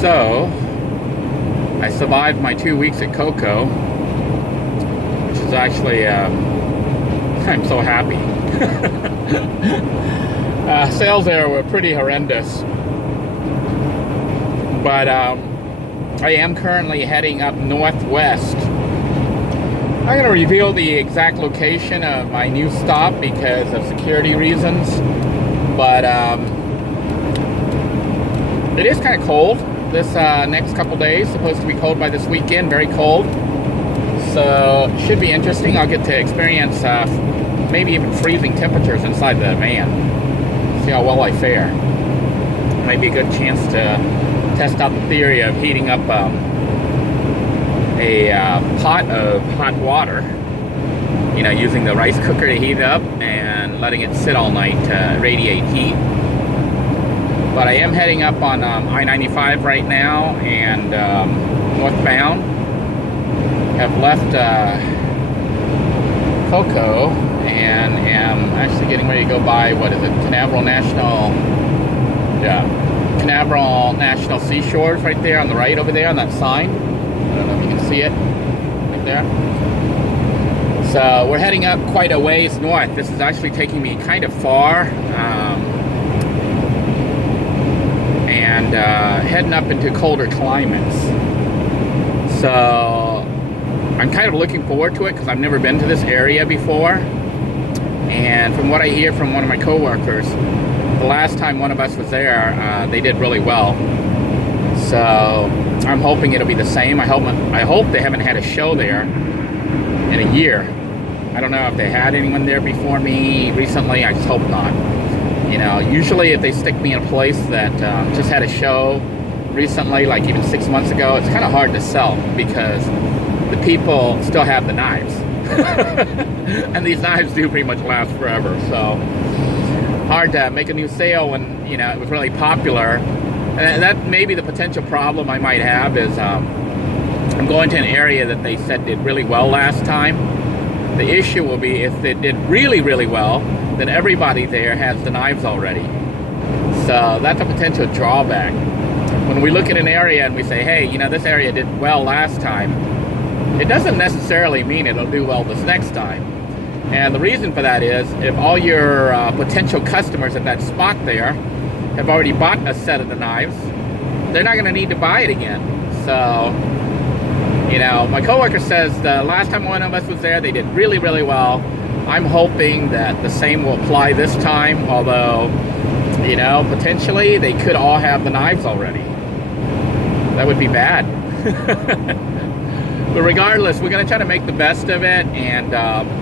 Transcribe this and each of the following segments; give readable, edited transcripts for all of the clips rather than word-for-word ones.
So, I survived my 2 weeks at Coco, which is actually, I'm so happy. Sales there were pretty horrendous. But I am currently heading up northwest. I'm going to reveal the exact location of my new stop because of security reasons. But it is kind of cold this next couple days. Supposed to be cold by this weekend, very cold. So should be interesting. I'll get to experience maybe even freezing temperatures inside the van. See how well I fare. Might be a good chance to test out the theory of heating up a pot of hot water, you know, using the rice cooker to heat it up and letting it sit all night to radiate heat. But I am heading up on I-95 right now and northbound. Have left Coco and am actually getting ready to go by, what is it, Canaveral National, yeah, Canaveral National Seashores right there on the right over there on that sign. I don't know if you can see it right there. So we're heading up quite a ways north. This is actually taking me kind of far, and heading up into colder climates. So I'm kind of looking forward to it because I've never been to this area before. And from what I hear from one of my coworkers, the last time one of us was there, they did really well. So I'm hoping it'll be the same. I hope they haven't had a show there in a year. I don't know if they had anyone there before me recently. I just hope not. You know, usually if they stick me in a place that just had a show recently, like even 6 months ago, it's kind of hard to sell because the people still have the knives. And these knives do pretty much last forever. So hard to make a new sale when, you know, it was really popular. And that may be the potential problem I might have is I'm going to an area that they said did really well last time. The issue will be if it did really, really well, then everybody there has the knives already. So that's a potential drawback. When we look at an area and we say, hey, you know, this area did well last time, it doesn't necessarily mean it'll do well this next time. And the reason for that is if all your potential customers at that spot there have already bought a set of the knives, they're not going to need to buy it again. So, you know, my coworker says the last time one of us was there, they did really, really well. I'm hoping that the same will apply this time, although, you know, potentially they could all have the knives already. That would be bad. But regardless, we're going to try to make the best of it and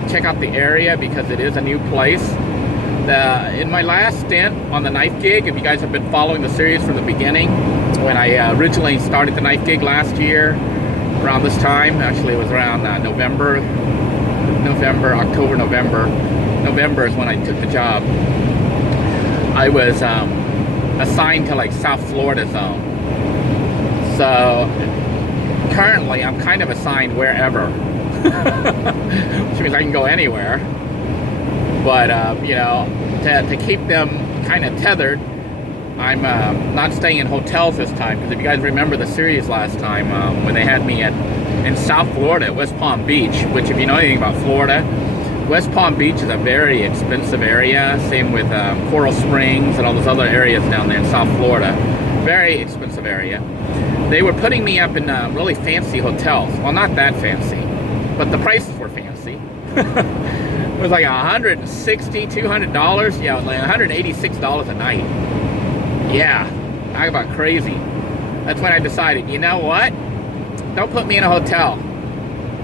check out the area because it is a new place. In my last stint on the knife gig, if you guys have been following the series from the beginning, when I originally started the knife gig last year, around this time, actually it was around November, October, November. November is when I took the job. I was assigned to like South Florida zone. So currently I'm kind of assigned wherever, which means I can go anywhere. But you know, to keep them kind of tethered, I'm not staying in hotels this time, because if you guys remember the series last time when they had me in South Florida at West Palm Beach, which if you know anything about Florida, West Palm Beach is a very expensive area. Same with Coral Springs and all those other areas down there in South Florida. Very expensive area. They were putting me up in really fancy hotels. Well, not that fancy, but the prices were fancy. It was like $160, $200. Yeah, it was like $186 a night. Yeah, talk about crazy. That's when I decided, you know what? Don't put me in a hotel.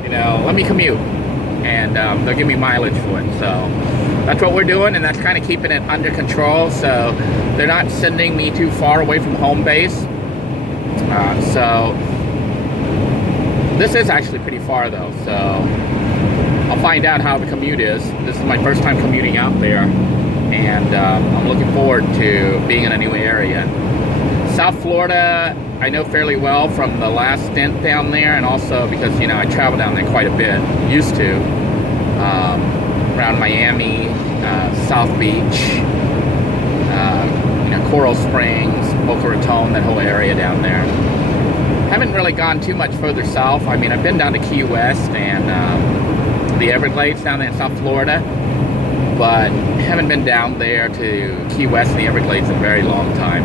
You know, let me commute. And they'll give me mileage for it. So that's what we're doing, and that's kind of keeping it under control. So they're not sending me too far away from home base. So this is actually pretty far though. So I'll find out how the commute is. This is my first time commuting out there, and I'm looking forward to being in a new area. South Florida, I know fairly well from the last stint down there, and also because, you know, I travel down there quite a bit, used to, around Miami, South Beach, you know, Coral Springs, Boca Raton, that whole area down there. Haven't really gone too much further south. I mean, I've been down to Key West and the Everglades down there in South Florida, but haven't been down there to Key West and the Everglades in a very long time.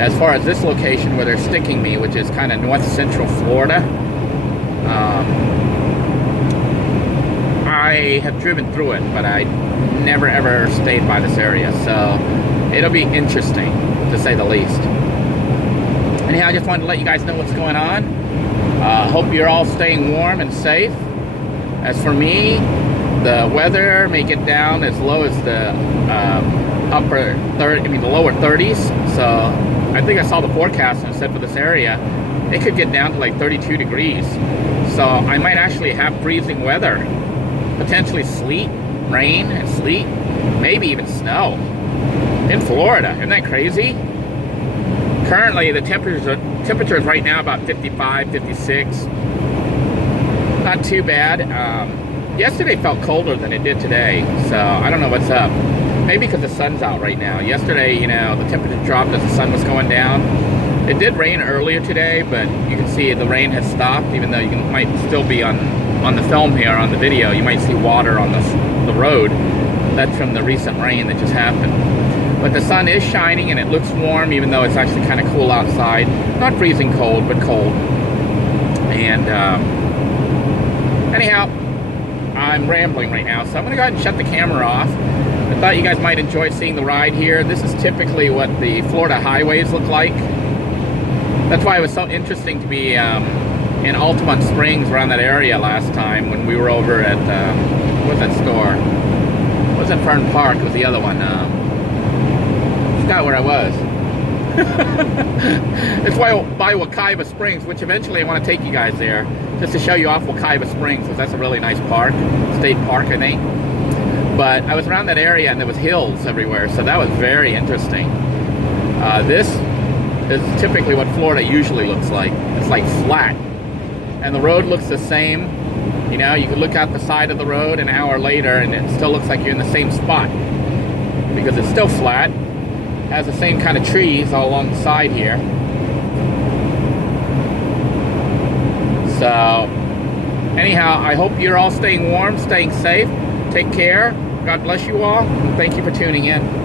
As far as this location where they're sticking me, which is kind of north central Florida, I have driven through it, but I never ever stayed by this area, so it'll be interesting to say the least. Anyhow, I just wanted to let you guys know what's going on. Hope you're all staying warm and safe. As for me, the weather may get down as low as the the lower 30s. So I think I saw the forecast and it said for this area, it could get down to like 32 degrees. So I might actually have freezing weather, potentially sleet, rain and sleet, maybe even snow in Florida. Isn't that crazy? Currently, the temperature is right now about 55, 56. Not too bad. Yesterday felt colder than it did today, so I don't know what's up. Maybe because the sun's out right now. Yesterday, you know, the temperature dropped as the sun was going down. It did rain earlier today, but you can see the rain has stopped, even though you might still be on the film here, on the video. You might see water on the road. That's from the recent rain that just happened. But the sun is shining and it looks warm, even though it's actually kind of cool outside. Not freezing cold, but cold. And anyhow, I'm rambling right now, so I'm going to go ahead and shut the camera off. I thought you guys might enjoy seeing the ride here. This is typically what the Florida highways look like. That's why it was so interesting to be in Altamont Springs, around that area last time when we were over at, what was that store? It wasn't Fern Park, it was the other one. Not where I was. It's by Wekiva Springs, which eventually I want to take you guys there, just to show you off Wekiva Springs, because that's a really nice park, state park, I think. But I was around that area and there was hills everywhere, so that was very interesting. This is typically what Florida usually looks like. It's like flat, and the road looks the same. You know, you could look out the side of the road an hour later and it still looks like you're in the same spot, because it's still flat. Has the same kind of trees all along the side here. So anyhow, I hope you're all staying warm, staying safe. Take care. God bless you all. And thank you for tuning in.